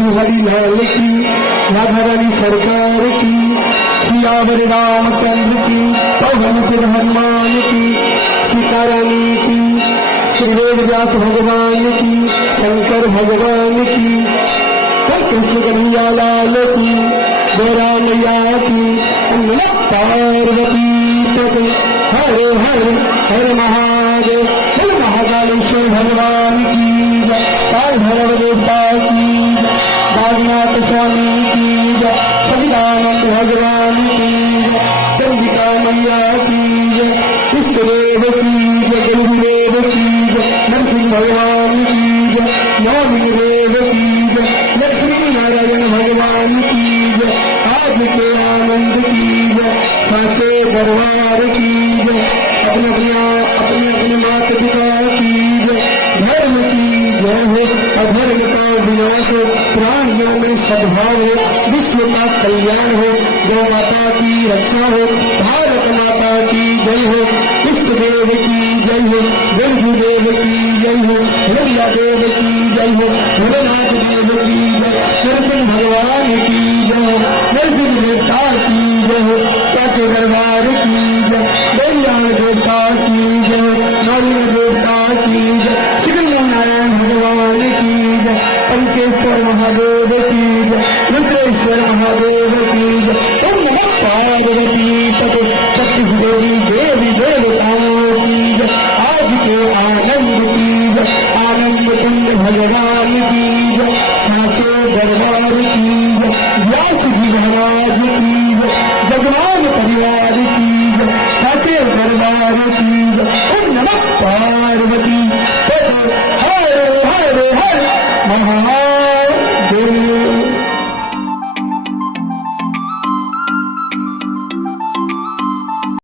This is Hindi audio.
बिहारी लाल की, राधा रानी सरकार की, सियावर रामचंद्र की, पवन पुर हनुमान की, सीता रानी की, श्री वेद व्यास भगवान की, शंकर भगवान की, कृष्ण कन्हैया लाल की, गौरा मैया की, पार्वती पति हर हर हर महादेव, हर महाकालेश्वर भगवान की, काल भैरव देवता की, नाथ स्वामी की, सचिदानंद भगवान की, चंडिका मैया की, इष्ट देव की, गुरुदेव की, नरसिंह भगवान की, मौलिक देव की, लक्ष्मी नारायण भगवान की, आज के आनंद की, साचे दरबार की, अपने अपने माता पिता की, धर्म की जय हो, अधर्म का विनाश हो, प्राणियों में सद्भाव हो, विश्व का कल्याण हो, गौ माता की रक्षा हो, भारत माता की जय हो, इष्ट देव की जय हो, गुरुदेव की जय हो, हरिया देव की जय हो, भोलेनाथ देव की जय, नरसिंह भगवान की जय हो, नरसिंह देवता की जय हो, साचे दरबार की जय, दैव्यान देवता की जय हो, नारायण देवता की जय, श्री नारायण भगवान की जय, पंचेश्वर महादेव की जय, रुद्रेश्वर महादेव की जय, ओम नमः पार्वती पते, छत्तीस देवी देवी देवताओं की जय, आज के आनंद की जय, आनंद कुंड भगवान की जय, साचे दरबार की जय, व्यास जी महाराज की जय, जगवान परिवार की जय, साचे दरबार की जय, ओम नमः पार्वती पते, हर हर हर महा